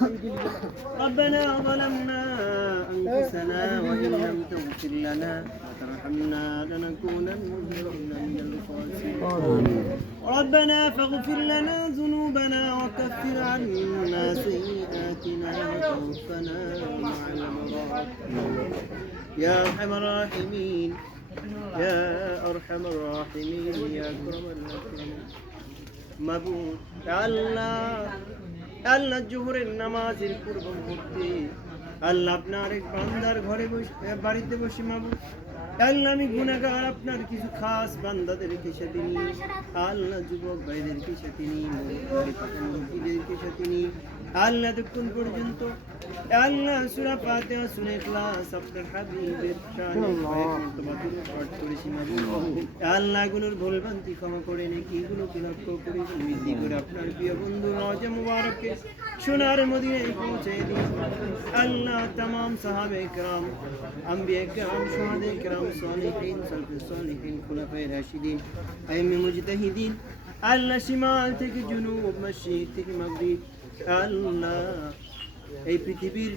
ربنا ظلمنا أنفسنا وإن لم تغفر لنا وترحمنا لنكونن من الخاسرين ربنا فاغفر لنا ذنوبنا وكفر عنا سيئاتنا وتوفنا مع الأبرار يا أرحم الراحمين يا أرحم الراحمين يا أكرم الأكرمين মাবুদ আল্লাহ জোহরের নামাজের পূর্ব মুহূর্তে আল্লাহ আপনার এক বান্দার ঘরে বাড়িতে বসে মাবুদ আল্লাহ আমি গুনাহগার আপনার কিছু খাস বান্দাদেরকে সাথে নিয়ে আল্লাহ যুবক ভাইদেরকে সাথে নিয়ে মুরব্বীদেরকে সাথে নিয়ে আল্লাহ এতক্ষণ পর্যন্ত আল্লাহ সূরা ফাতিহা শুনে ইখলাস আপনার হাবিবের শানে পাঠ করেছি মাবুদ আল্লাহ গুলোর ভুলভ্রান্তি ক্ষমা করে নাকি এগুলোকে লক্ষ্য করে বৃদ্ধি করে আপনার প্রিয় বন্ধু রওজা মুবারককে সোনার মদিনায় পৌঁছে দিন আল্লাহ तमाम সাহাবে کرام আম্বিয়া کرام শুহাদা کرام সালিহিন সালফে সালিহিন খুলাফায়ে রাশিদিন আইমে মুজতাহিদিন আল্লাহ শিমাল থেকে জুনুব মশরিক থেকে মাগরিব আল্লাহ এই পৃথিবীর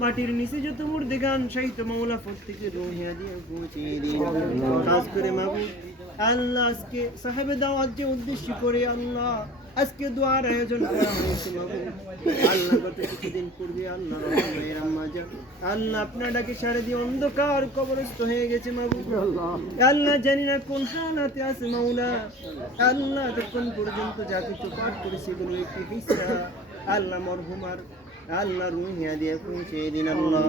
মাটির নিচে যত মুর্দেগান শাহিত মাওলা প্রত্যেকে রুহিয়া দিয়ে পৌঁছে দিন খাস করে মাবুদ আল্লাহ আজকে সাহেবে দাওয়াত যে উদ্দেশ্য করে আল্লাহ আজকে দোয়ার আয়োজন করা হয়েছে মাবুদ আল্লাহ গত কিছুদিন পূর্বে আল্লাহ রহমানের আম্মা জান আল্লাহ আপনার ডাকে সাড়া দিয়ে অন্ধকার কবরস্থ হয়ে গেছে মাবুদ আল্লাহ জানি না কোন হালাতে আছে মাওলা আল্লাহ তখন পর্যন্ত যা কিছু পাঠ করেছে এগুলো একটি হিস্সা আল্লাহ মরহুমার আল্লাহ রুহিয়া দিয়ে পৌঁছে দিন আল্লাহ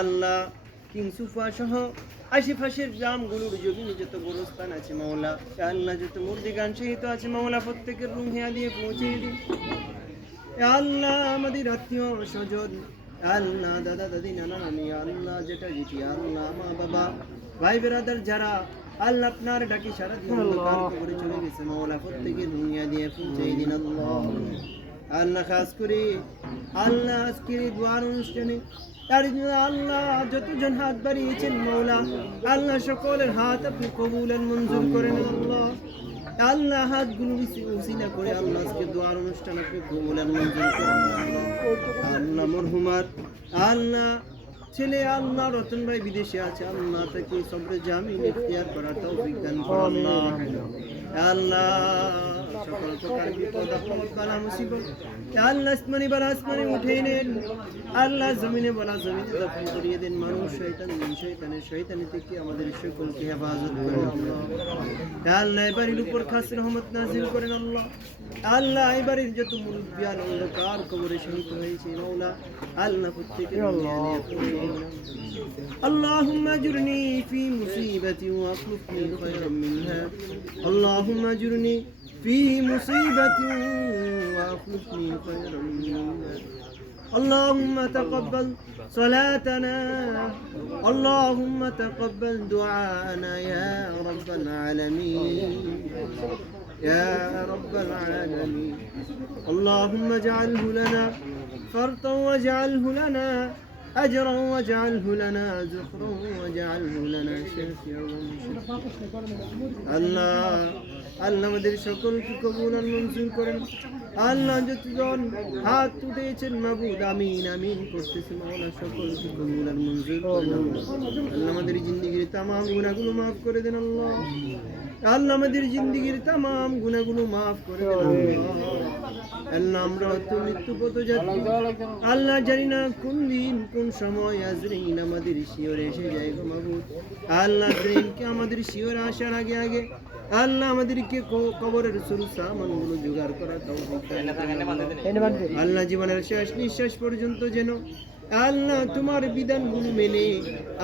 আল্লাহ কিং সুফা সহ আশেপাশের গ্রামগুলোর জমিনে যত গোরস্থান আছে মাওলা আল্লাহ যত মুর্দিগান শহীদ আছে মাওলা প্রত্যেকের রুহিয়া দিয়ে পৌঁছে দিন আল্লাহ আমাদের আত্মীয় স্বজন আল্লাহ দাদা দাদি নানা নানি আল্লাহ যেটা যেটি আল্লাহ মা বাবা ভাই বেরাদার যারা আল্লাহ আপনার ডাকি সারা দিন অন্ধকার কবরে চলে গেছে মাওলা প্রত্যেকের দুনিয়া দিয়ে পৌঁছে দিন আল্লাহ আল্লাহ খাস করে আল্লাহ আজকের দোয়ার অনুষ্ঠানে তার জন্য আল্লাহ যতজন হাত বাড়িয়েছেন মাওলা আল্লাহ সকলের হাত আপনি কবুল আর মঞ্জুর করেন আল্লাহ আল্লাহ হাতগুলো উসিলা করে আল্লাহ আজকে দোয়ার অনুষ্ঠান আপনি কবুল আর মঞ্জুর করেন আল্লাহ মরহুমার আল্লাহ ছেলে আল্লাহ রতন ভাই বিদেশে আছে আল্লাহ তাকে সবরে জামিন ইখতিয়ার করার তৌফিক দান করুন আল্লাহ সকল প্রকার বিপদ আপদ বালা মুসিবত আল্লাহ আসমানি বালা আসমানি উঠে নেন আল্লাহ জমিনে বালা জমিনে দফন করিয়ে দেন মানুষ শয়তানের থেকে আমাদের সকলকে হেফাজত করেন আল্লাহ আল্লাহ এবারের উপর খাস রহমত নাজিল করেন আল্লাহ আল্লাহ এবারের যত মুরব্বী অন্ধকার কবরে শহীদ হয়েছে মাওলা আল্লাহ প্রত্যেকে اللهم اجرني في مصيبتي واخلفني خيرا منها اللهم اجرني في مصيبتي واخلفني خيرا منها اللهم تقبل صلاتنا اللهم تقبل دعاءنا يا رب العالمين يا رب العالمين اللهم اجعله لنا فرطا واجعله لنا أجرا واجعله لنا زخرا واجعله لنا شافعا الله আল্লাহ আমাদের সকলকে কবুল আর মঞ্জুর করেন আল্লাহ যতজন হাত উঠেছেন মাবুদ আমিন আমিন করতেছেন মাওলা সকলকে কবুল আর মঞ্জুর করেন আল্লাহ আমাদের জিন্দেগীর तमाम গুনাহগুলো maaf করে দেন আল্লাহ আল্লাহ আমাদের জিন্দেগীর तमाम গুনাহগুলো maaf করে দেন আল্লাহ আমরা তো মৃত্যু পথ যাত্রী আল্লাহ জানি না কোন দিন কোন সময় আজরিন আমাদের শিয়রে এসে যায় গো মাবুদ আল্লাহ দিনকে আমাদের শিয়রে আসার আগে আগে আল্লাহ আমাদেরকে কবরের শুরু সামানগুলো জোগাড় করা তৌফিক আল্লাহ জীবনের শেষ নিঃশ্বাস পর্যন্ত যেন আল্লাহ তোমার বিধানগুলো মেনে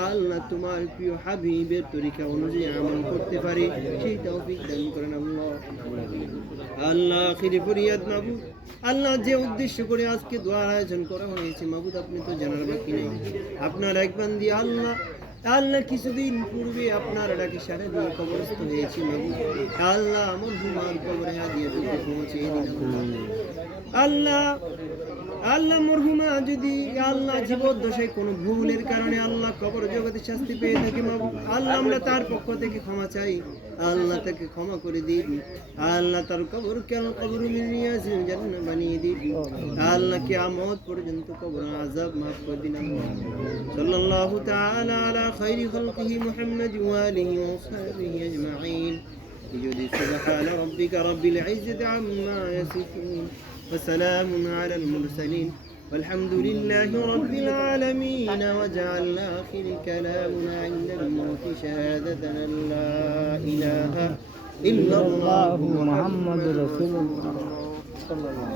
আল্লাহ তোমার প্রিয় হাবিবের তরিকা অনুযায়ী আমল করতে পারে সেই তৌফিক দান করেন আল্লাহ আল্লাহ আখিরি ফরিয়াদ মাবুদ আল্লাহ যে উদ্দেশ্য করে আজকে দোয়ার আয়োজন করা হয়েছে মাবুদ আপনি তো জানার বাকি নেই আপনার এক বান্দি আল্লাহ আল্লাহ কিছুদিন পূর্বে আপনার ডাকে সারা দিয়ে কবরস্থ হয়েছে মাবুদ আল্লাহ আমার হুমার কবরে হাদিয়া দিতে পৌঁছে দিন আল্লাহ আল্লাহ মরহুমা যদি আল্লাহ জীবদ্দশায় কোনো ভুলের কারণে আল্লাহ কবর জগতে শাস্তি পেয়ে থাকে মাবুদ, আল্লাহ আমরা তার পক্ষ থেকে ক্ষমা চাই, আল্লাহ তাকে ক্ষমা করে দিন, আল্লাহ তার কবর কেন কবর মিলিয়ে জান্নাত বানিয়ে দিন, আল্লাহ কিয়ামত পর্যন্ত কবর আযাব মাফ করে দিন। সাল্লাল্লাহু তাআলা আলা খায়রি খালকিহি মুহাম্মাদ ওয়া আলিহি ওয়া সাহবিহি আজমাইন। سبحان ربك رب العزة عما يصفون وسلام على المرسلين والحمد لله رب العالمين. وجعل آخر كلامنا عند الموت شهادة أن لا إله إلا الله محمد رسول الله صلى الله عليه وسلم.